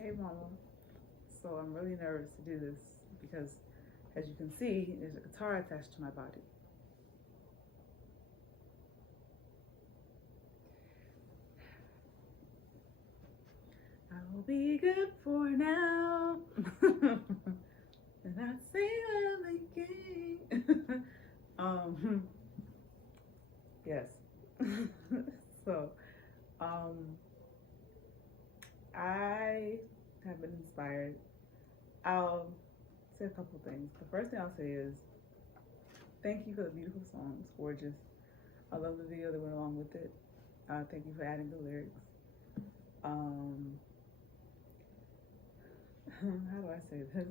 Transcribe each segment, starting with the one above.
Hey, Mama. So I'm really nervous to do this because, as you can see, there's a guitar attached to my body. I'll be good for now. And I say I'm again. um, yes. so, um, I have been inspired. I'll say a couple things. The first thing I'll say is thank you for the beautiful song. It's gorgeous. I love the video that went along with it. Thank you for adding the lyrics. Um, how do I say this?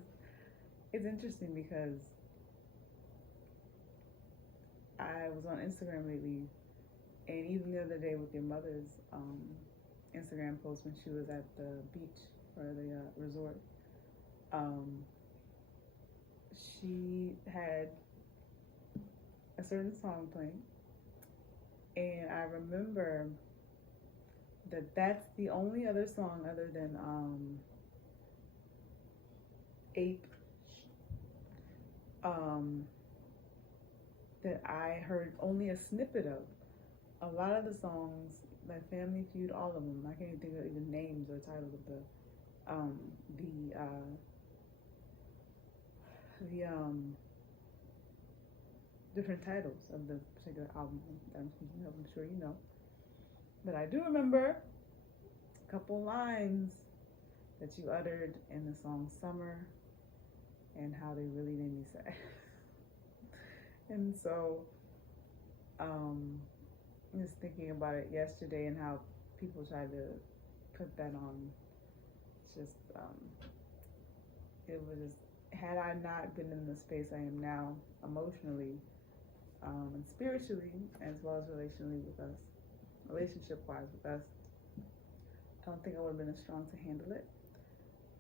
It's interesting because I was on Instagram lately, and even the other day with your mother's Instagram post when she was at the beach or the resort, um, she had a certain song playing, and I remember that that's the only other song other than Ape um, that I heard only a snippet of. A lot of the songs, like Family Feud, all of them, I can't even think of even names or titles of um, the the different titles of the particular album that I'm speaking of. I'm sure you know, but I do remember a couple lines that you uttered in the song "Summer" and how they really made me sad. And so, um, just thinking about it yesterday and how people tried to put that on. It's just it was just had I not been in the space I am now emotionally and spiritually as well as relationally with us, relationship wise with us, I don't think I would have been as strong to handle it.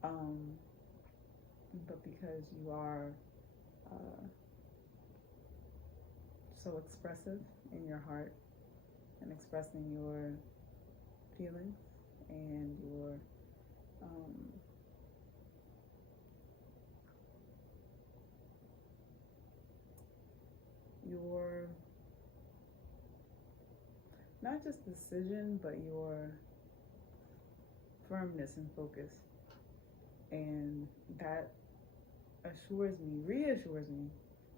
Um, but because you are uh, so expressive in your heart and expressing your feelings and um, your not just decision but your firmness and focus, and that reassures me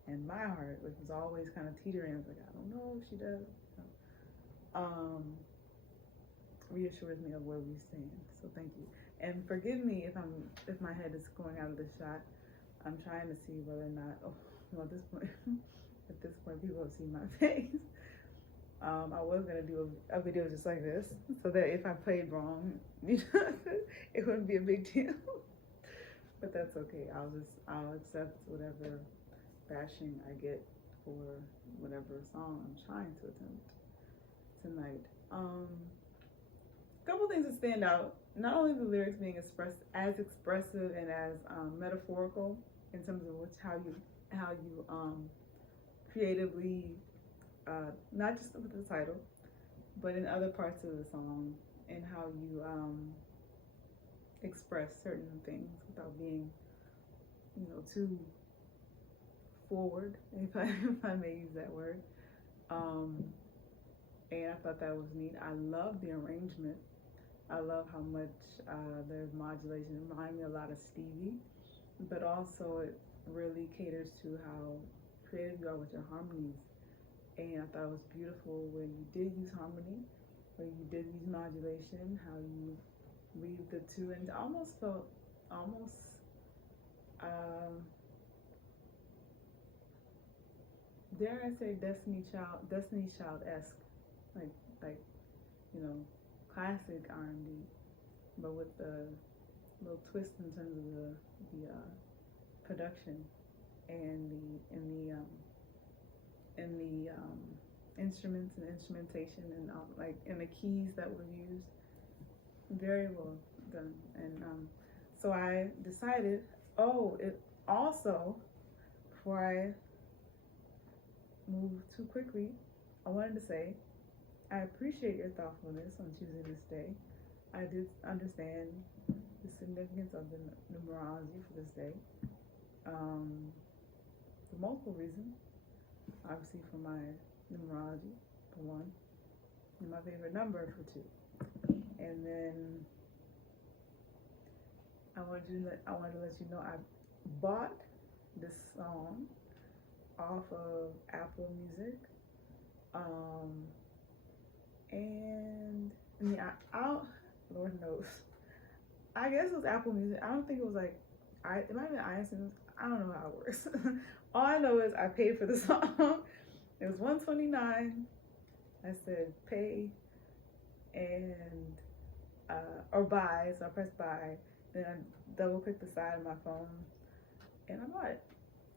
in my heart, which was always kind of teetering. I was like, I don't know if she does. Um, reassures me of where we stand. So thank you, and forgive me if my head is going out of the shot. I'm trying to see whether or not. Oh, well, at this point, at this point, people have seen my face. I was gonna do a video just like this, so that if I played wrong, it wouldn't be a big deal. But that's okay. I'll accept whatever bashing I get for whatever song I'm trying to attempt tonight. A couple things that stand out. Not only the lyrics being expressed as expressive and as metaphorical in terms of how you creatively, not just with the title, but in other parts of the song, and how you express certain things without being, too forward, if I if I may use that word. Um, and I thought that was neat. I love the arrangement. I love how much there's modulation. It reminds me a lot of Stevie, but also it really caters to how creative you are with your harmonies. And I thought it was beautiful where you did use harmony, where you did use modulation, how you weave the two, and almost felt almost um, dare I say Destiny Child esque, like like you know classic R&B, but with the little twist in terms of the production and the instruments and instrumentation and like and the keys that were used. Very well done. And so I decided, it also, before I move too quickly, I wanted to say I appreciate your thoughtfulness on choosing this day. I did understand the significance of the numerology for this day. For multiple reasons. Obviously, for my numerology, for one, and my favorite number for two. And then I wanted to let you know I bought this song off of Apple Music. And I mean, I don't, Lord knows. I guess it was Apple Music. I don't think it was like, it might have been iTunes. I don't know how it works. All I know is I paid for the song. It was $129. I said pay and or buy. So I pressed buy. Then I double clicked the side of my phone and I bought it.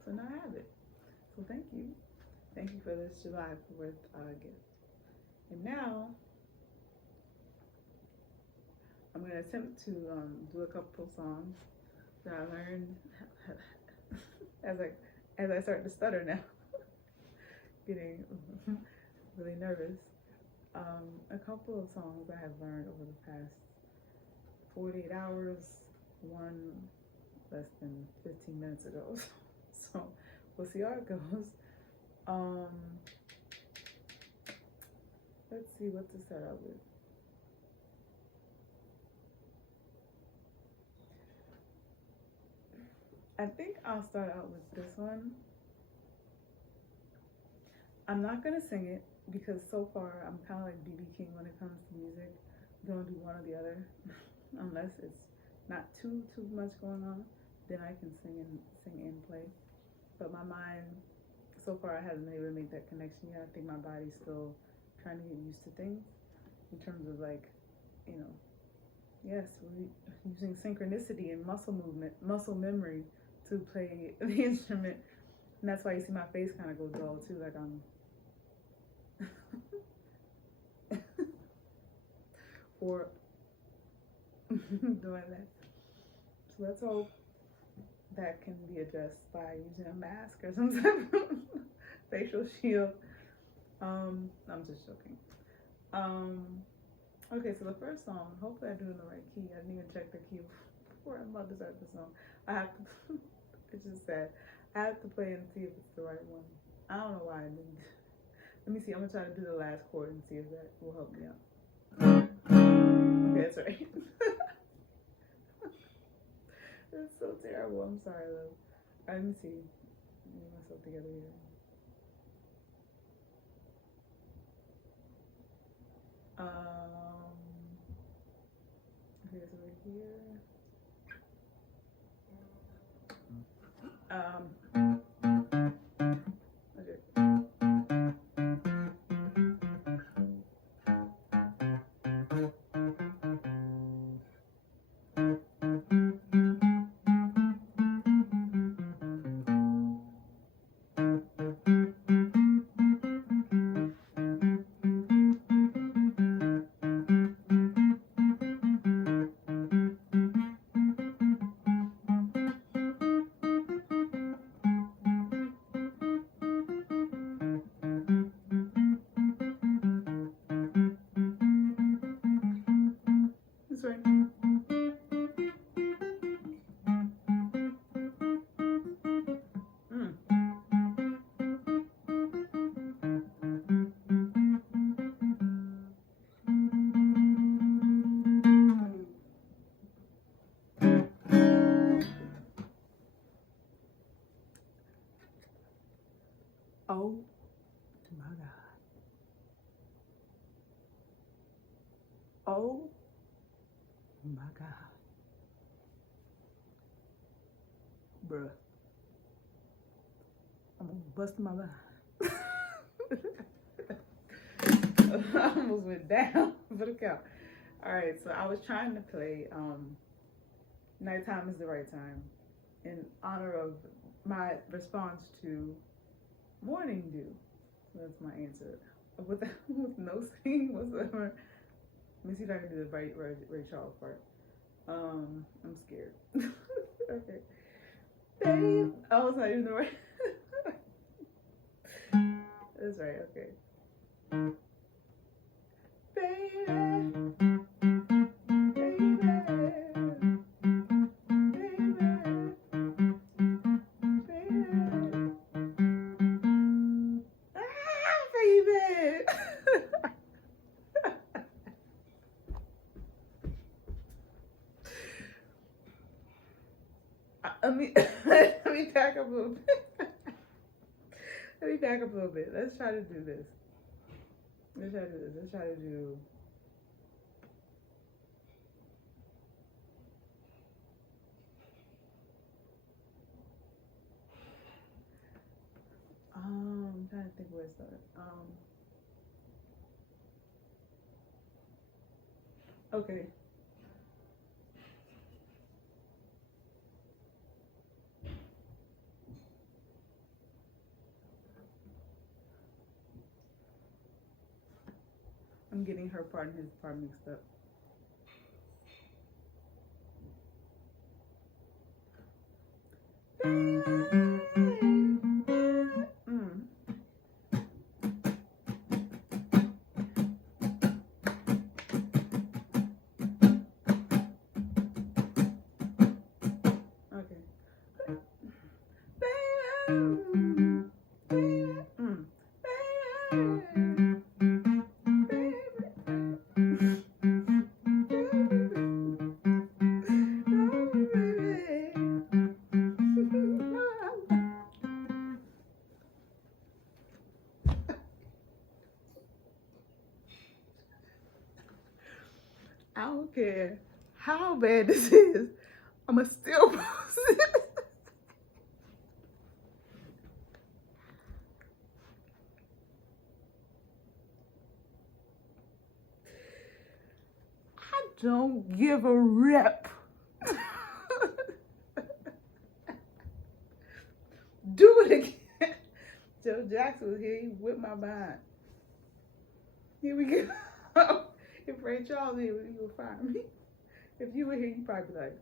So now I have it. So thank you. Thank you for this July 4th gift. And now I'm going to attempt to do a couple songs that I learned as I start to stutter now. Getting really nervous. A couple of songs I have learned over the past 48 hours, one less than 15 minutes ago. So we'll see how it goes. Let's see what to set up with. I think I'll start out with this one. I'm not gonna sing it because so far I'm kind of like BB King when it comes to music. I'm gonna do one or the other, unless it's not too much going on. Then I can sing and play. But my mind, so far I haven't been able to make that connection yet. I think my body's still trying to get used to things in terms of like, you know, yes, we're using synchronicity and muscle movement, muscle memory to play the instrument. And that's why you see my face kind of go dull too, like I'm or doing that. So let's hope that can be addressed by using a mask or some type of facial shield. I'm just joking. Okay, so the first song, hopefully I do it in the right key. I didn't even check the key before I'm about to start the song. I have to, it's just sad. I have to play and see if it's the right one. I don't know why I didn't. Let me see, I'm gonna try to do the last chord and see if that will help me out. Okay, that's right. That's so terrible, I'm sorry though. Let me see, get myself together here. Okay, so we're here. Oh my God. Oh my God. Bruh. I'm gonna bust my mind. I almost went down for the count. Alright, so I was trying to play Nighttime is the Right Time in honor of my response to Morning Dew. So that's my answer. With no singing whatsoever. Let me see if I can do the Ray Charles part. I'm scared. Okay. Babe. Oh, it's not even the right. That's right, okay. Baby, baby, Let me let me back up a little bit. Let me back up a little bit. Let's try to do this. Let's try to do this. Let's try to do. I'm trying to think where it started. Okay. I'm getting her part and his part mixed up. I don't care how bad this is. I'ma still post it. I don't give a rip. Do it again. Joe Jackson was here. He whipped my behind. Here we go. If Ray Charles here, you will find me. If you were here, you'd probably be like,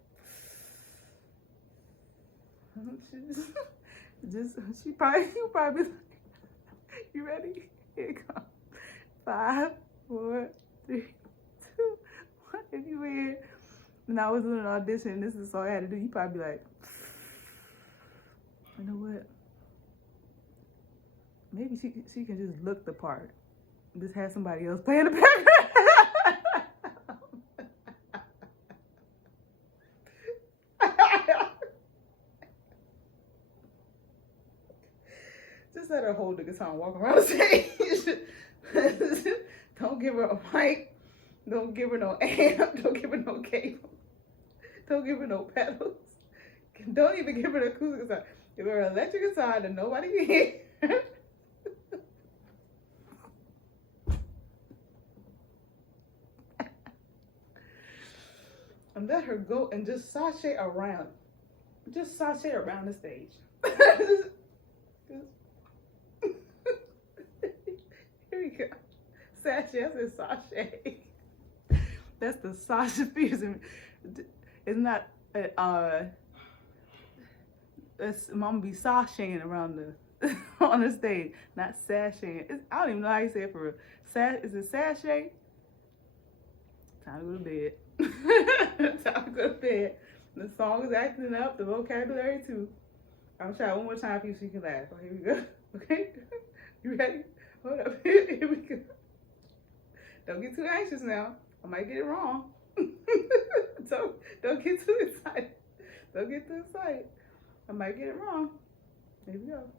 you probably be like, you ready? Here it comes. 5, 4, 3, 2, 1. If you were here and I was doing an audition and this is all I had to do, you probably be like, you know what? Maybe she can just look the part. Just have somebody else play in the background. Just let her hold the guitar and walk around the stage. Don't give her a mic. Don't give her no amp. Don't give her no cable. Don't give her no pedals. Don't even give her the acoustic guitar. Give her an electric guitar that nobody can hear. And let her go and just sashay around. Just sashay around the stage. Here we go. Sashay, I said sashay. That's the Sasha Fierce. It's not, it's mama be sashaying around the, on the stage, not sashaying. I don't even know how you say it for real. Is it sashay? Time to go to bed. Time to go to bed. The song is acting up, the vocabulary too. I'm trying one more time for you so you can laugh. Oh, here we go. Okay? You ready? Hold up. Here we go. Don't get too anxious now. I might get it wrong. Don't get too excited. Don't get too excited. I might get it wrong. Here we go.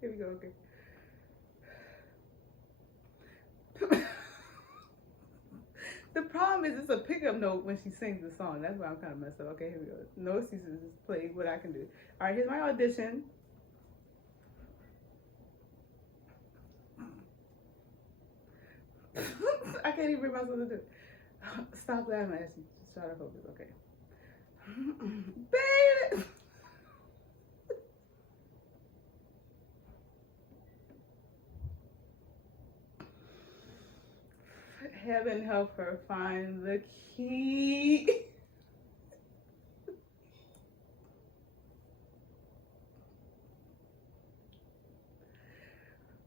Here we go, okay. The problem is it's a pickup note when she sings the song. That's why I'm kind of messed up. Okay, here we go. No excuses. Just play what I can do. All right, here's my audition. I can't even bring myself to do it. Stop laughing at you. Just try to focus, okay? Baby! Heaven help her find the key.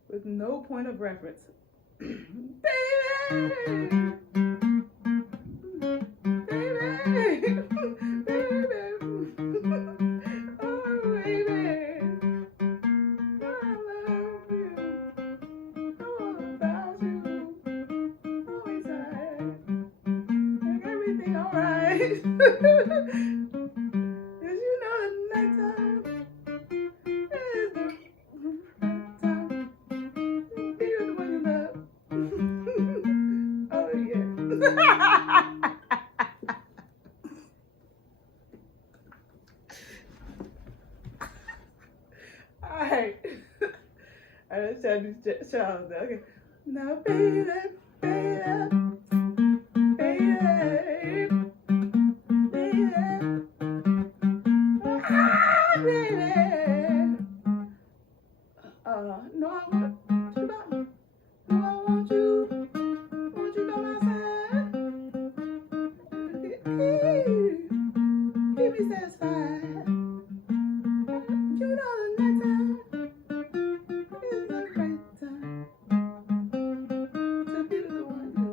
With no point of reference. Baby! Baby! Cause you know the nighttime is the right time to be with the one you love. Oh yeah. Alright. Alright, let's try these songs. Okay. Now baby, baby. No, I want you by me. No, I want you by my side. Keep me satisfied. You know the nighttime is the right time to be the one you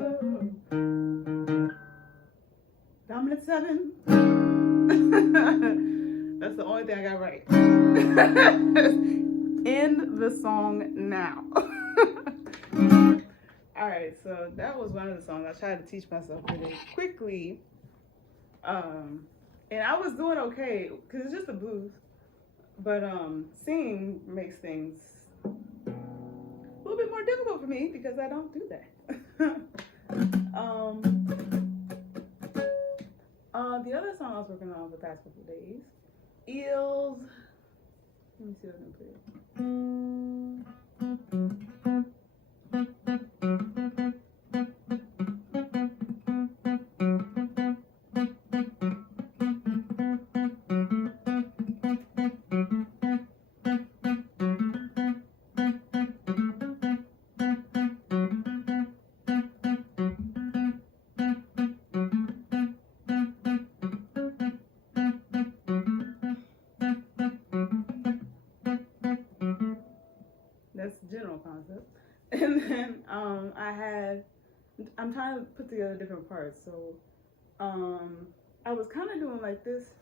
love. Dominant 7. That's the only thing I got right. End the song now. Alright, so that was one of the songs I tried to teach myself really quickly. And I was doing okay, because it's just a blues. But singing makes things a little bit more difficult for me because I don't do that. The other song I was working on the past couple of days, Eels. Let me see if I can play it. That's the general concept. And then I'm trying to put together different parts. So I was kind of doing like this.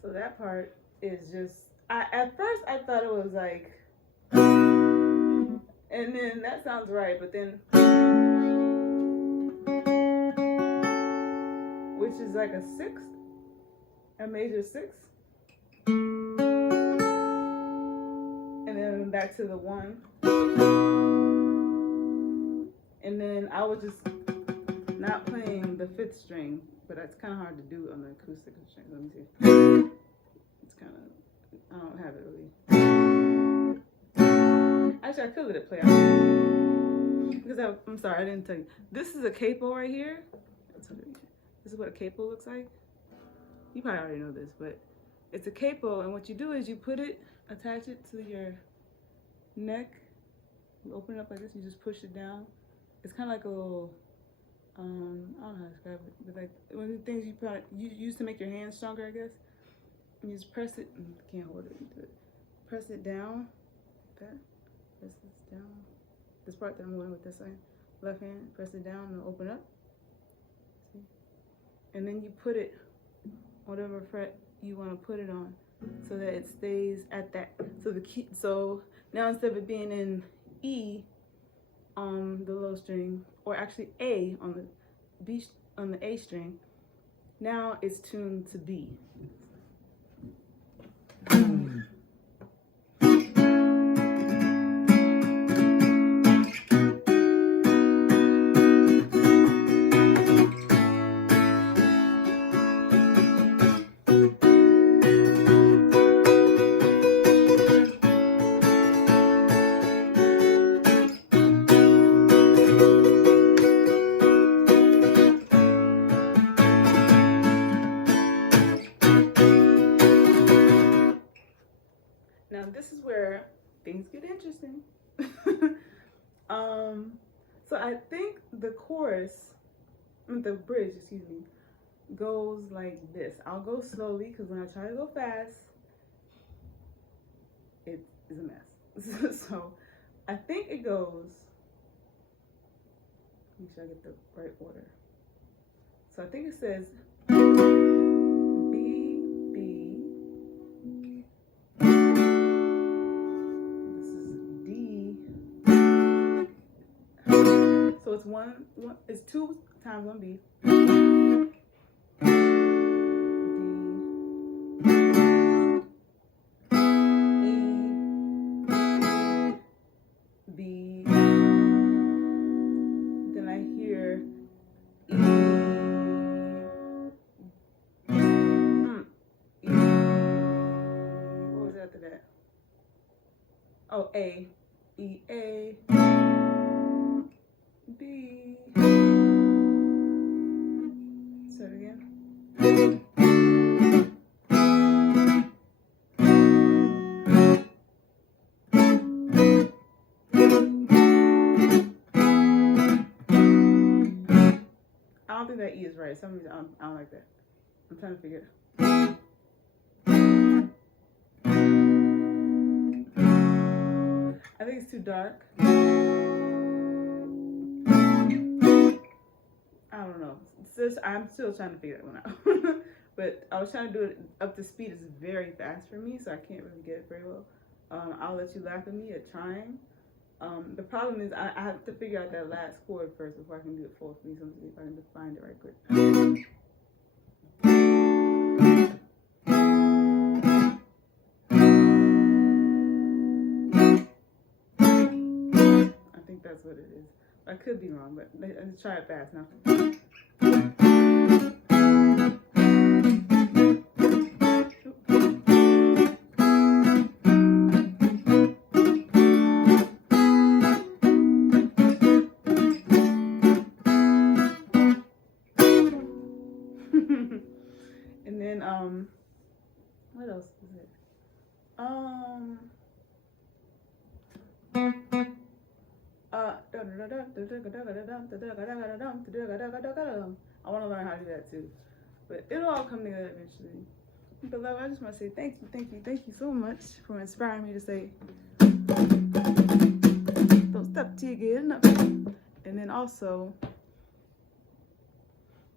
So that part is just, at first I thought it was like, and then that sounds right, but then, which is like a sixth, a major sixth, and then back to the 1, and then I was just not playing the 5th string, but that's kind of hard to do on the acoustic string. Let me see. It's kind of, I don't have it really. Actually, I could let it play out. Because I'm sorry, I didn't tell you. This is a capo right here. This is what a capo looks like. You probably already know this, but it's a capo, and what you do is you put it, attach it to your neck. You open it up like this, you just push it down. It's kind of like a little, I don't know how to describe it, but like one of the things you use to make your hands stronger, I guess. And you just press it, can't hold it, do it. Press it down, like that. Press this down. This part that I'm going with this side. Left hand, press it down and open up. See? And then you put it, whatever fret you want to put it on, so that it stays at that. So the key, so now instead of it being in E on the low string, or actually A on the B on the A string, now it's tuned to B. Now this is where things get interesting. So I think the chorus, the bridge, excuse me, goes like this. I'll go slowly because when I try to go fast, it is a mess. So I think it goes, make sure I get the right order. So I think it says B, B. This is D. So it's it's 2 times 1 B. Oh, A, E, A, B. Say it again. I don't think that E is right. For some reason I don't like that. I'm trying to figure it out. I think it's too dark. I don't know. I'm still trying to figure that one out. But I was trying to do it up to speed. It's very fast for me, so I can't really get it very well. I'll let you laugh at me at trying. The problem is I have to figure out that last chord first before I can do it full speed. So let me see if I can just find it right quick. That's what it is. I could be wrong, but let's try it fast now. And then what else is it? I want to learn how to do that too, but it'll all come together eventually. Beloved, I just want to say thank you so much for inspiring me to say, don't stop till you get enough. And then also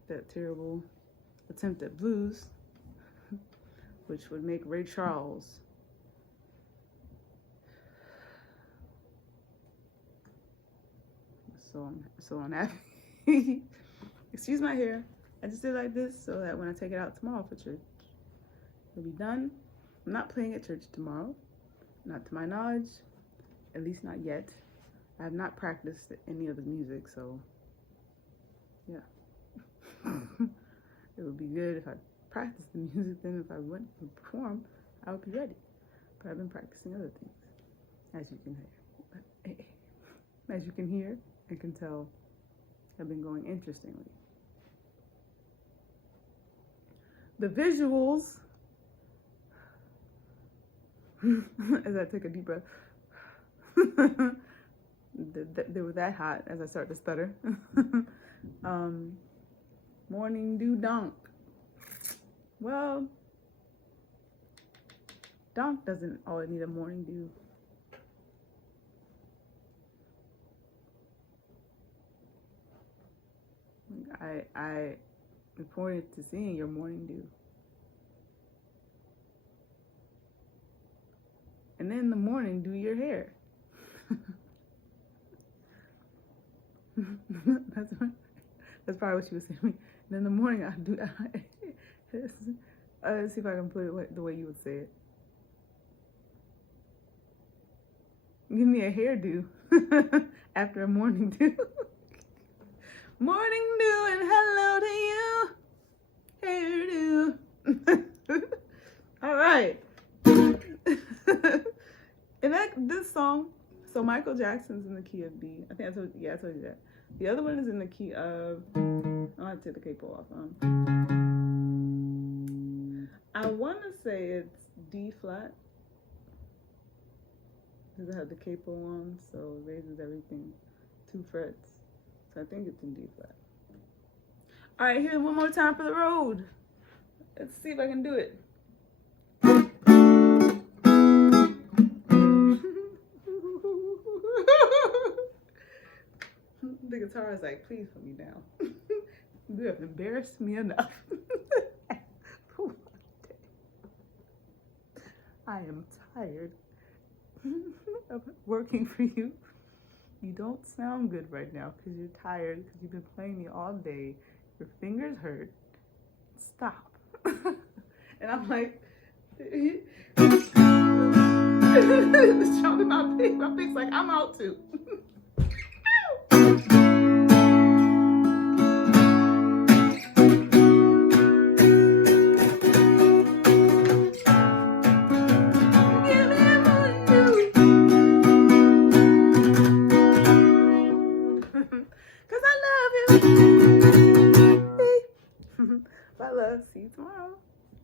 that terrible attempt at blues, which would make Ray Charles so unhappy. Excuse my hair. I just did like this so that when I take it out tomorrow for church, it'll be done. I'm not playing at church tomorrow, not to my knowledge, at least not yet. I have not practiced any of the music, so yeah. It would be good if I practiced the music, then if I went to perform, I would be ready. But I've been practicing other things, as you can hear. As you can hear and can tell, have been going interestingly. The visuals, as I take a deep breath, they were that hot as I start to stutter. Morning dew donk. Well, donk doesn't always need a morning dew. I reported to seeing your morning dew. And then in the morning, do your hair. That's probably what she was saying to me. And in the morning, I do. Let's see if I can put it the way you would say it. Give me a hairdo after a morning dew. Morning dew and hello to you. Hairdo. All right. And this song, so Michael Jackson's in the key of B. I think I told you that. The other one is in the key of, I'll have to take the capo off. I want to say it's D flat. because I had the capo on, so it raises everything 2 frets. So I think it's in D flat. All right, here's one more time for the road. Let's see if I can do it. The guitar is like, please put me down. You have embarrassed me enough. I am tired of working for you. You don't sound good right now because you're tired, because you've been playing me all day. Your fingers hurt. Stop. And I'm like, showing my pig. My pig's like, I'm out too. Bye, love. See you tomorrow.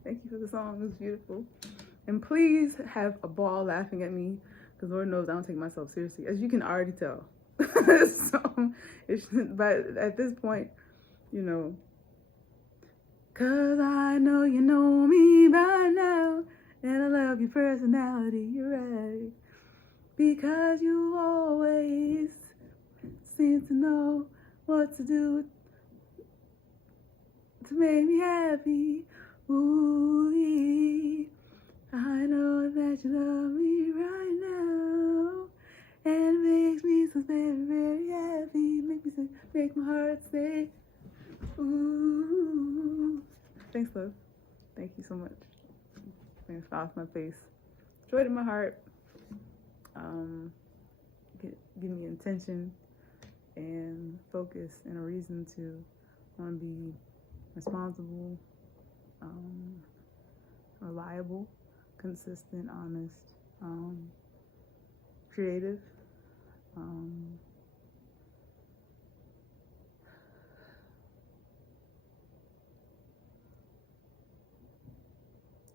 Thank you for the song. It was beautiful. And please have a ball laughing at me, because Lord knows I don't take myself seriously, as you can already tell. So, but at this point, you know, cause I know you know me by now, and I love your personality, you're right. Because you always seem to know what to do to make me happy. Ooh, I know that you love me right now, and it makes me so very, very happy. Make my heart say, ooh. Thanks, love. Thank you so much. Bring a smile off my face, joy to my heart. Give me intention and focus and a reason to want to be responsible, reliable, consistent, honest, creative,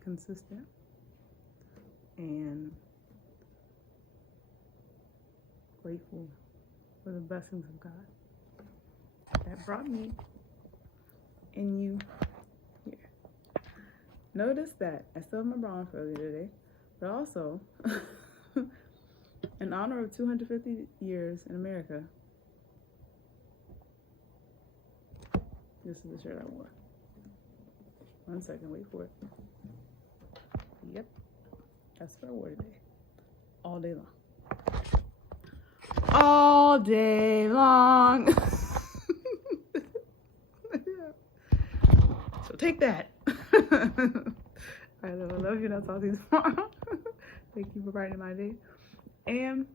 consistent, and grateful for the blessings of God that brought me and you here. Notice that I still have my bra on for earlier today, but also in honor of 250 years in America, this is the shirt I wore. 1 second, wait for it. Yep, that's what I wore today. All day long. All day long. So take that. I love you, and I'll talk to you tomorrow. Thank you for brightening my day. And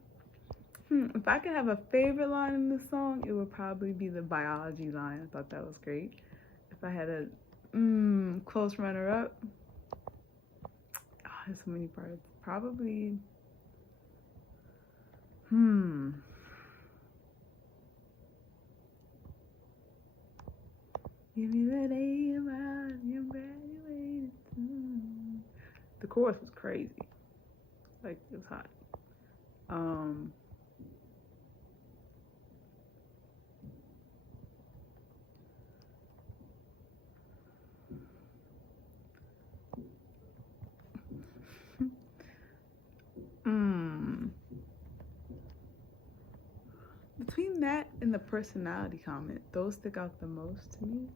if I could have a favorite line in this song, it would probably be the biology line. I thought that was great. If I had a close runner-up, there's so many parts. Probably, give me that A about you graduated. The chorus was crazy. Like, it was hot. Between that and the personality comment, those stick out the most to me.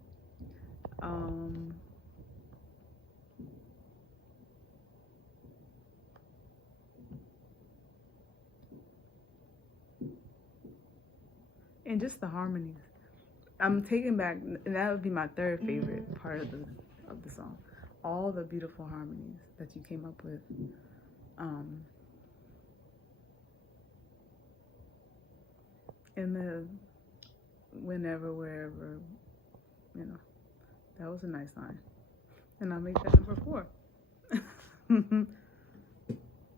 And just the harmonies. I'm taking back, and that would be my third favorite part of the song. All the beautiful harmonies that you came up with. And the whenever, wherever, you know, that was a nice line. And I'll make that number 4.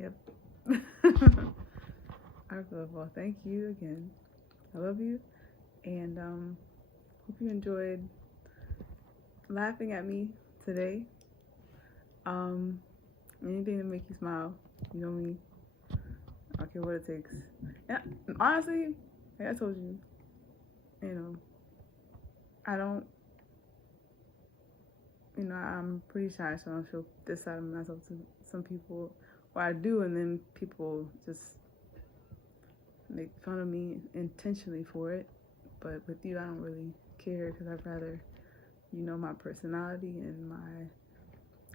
Yep. All right, well, thank you again. I love you, and hope you enjoyed laughing at me today. Anything to make you smile, you know me. Okay. care what it takes. And honestly, like I told you, I don't, I'm pretty shy, so I don't show this side of myself to some people, or I do, and then people just make fun of me intentionally for it. But with you, I don't really care, because I'd rather my personality and my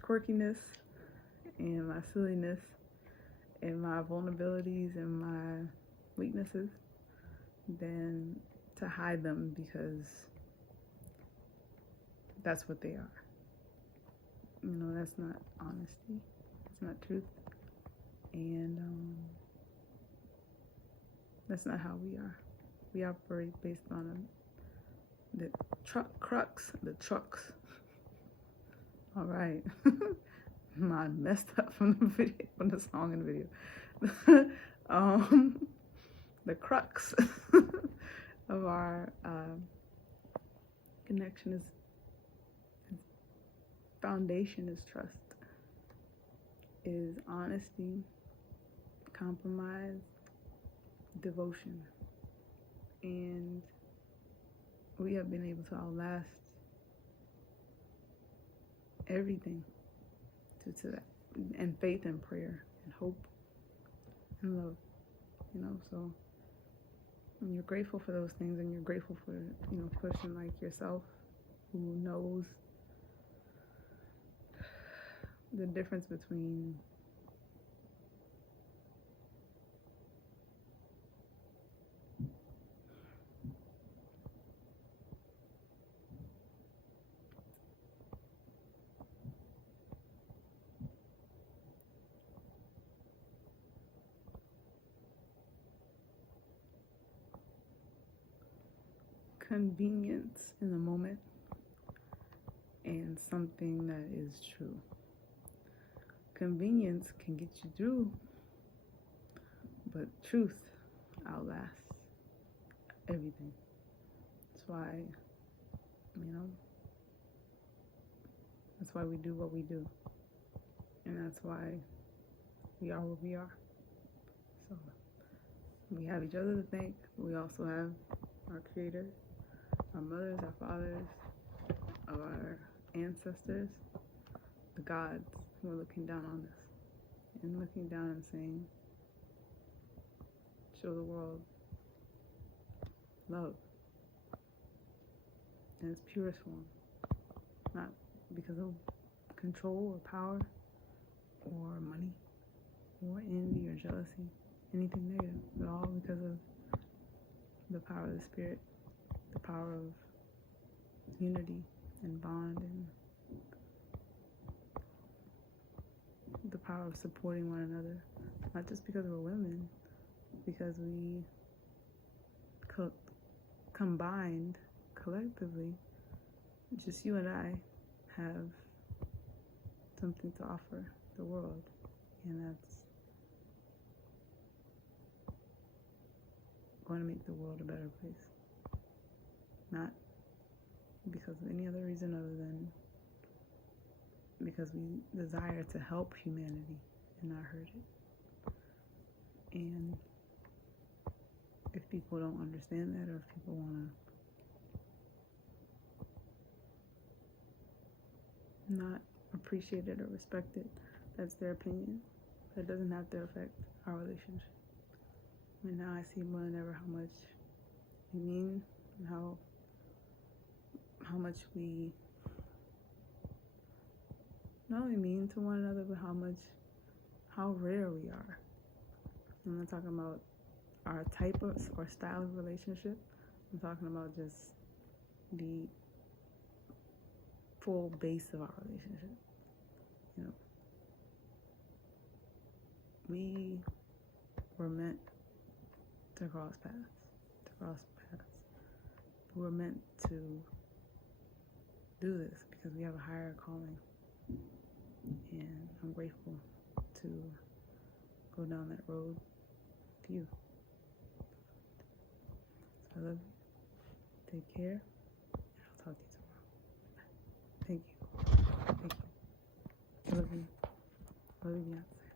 quirkiness and my silliness and my vulnerabilities and my weaknesses than to hide them, because that's what they are. That's not honesty. It's not truth. And that's not how we are. We operate based on the trucks. All right. Mine messed up from the video, from the song and video. The crux of our connection is foundation is trust, is honesty, compromise, devotion. And we have been able to outlast everything to that, and faith and prayer and hope and love, so when you're grateful for those things, and you're grateful for a person like yourself who knows the difference between convenience in the moment and something that is true. Convenience can get you through, but truth outlasts everything. That's why, that's why we do what we do. And that's why we are what we are. So we have each other to thank. We also have our Creator, our mothers, our fathers, our ancestors, the gods who are looking down on us and looking down and saying, show the world love in its purest form, not because of control or power or money or envy or jealousy, anything negative, but all because of the power of the Spirit, the power of unity and bond, and the power of supporting one another, not just because we're women, because we combined, collectively, just you and I have something to offer the world, and that's going to make the world a better place. Not because of any other reason other than because we desire to help humanity and not hurt it. And if people don't understand that, or if people want to not appreciate it or respect it, that's their opinion. That doesn't have to affect our relationship. And now I see more than ever how much we mean, and how much we not only mean to one another, but how rare we are. I'm not talking about our type of or style of relationship. I'm talking about just the full base of our relationship. We were meant to cross paths. We were meant to do this because we have a higher calling. And I'm grateful to go down that road with you. So I love you. Take care. And I'll talk to you tomorrow. Thank you. I love you. I love you, Beyonce.